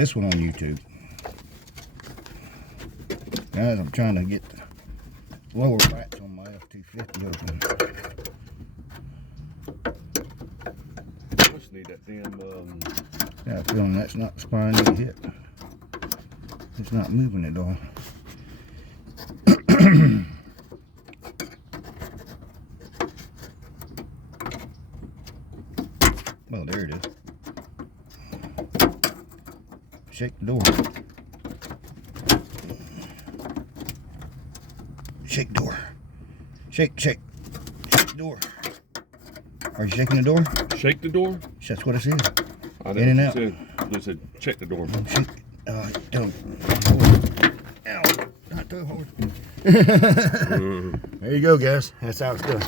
this one on YouTube. Guys, I'm trying to get the lower latch on my F250 open. Just need that damn. Got a feeling that's not the spine you hit. It's not moving at all. Well, there it is. Shake the door. Shake the door. Shake the door. Are you shaking the door? Shake the door? That's what it said. I In and out. They said check the door. Shake. Don't. Ow. Not too hard. There you go, guys. That's how it's done.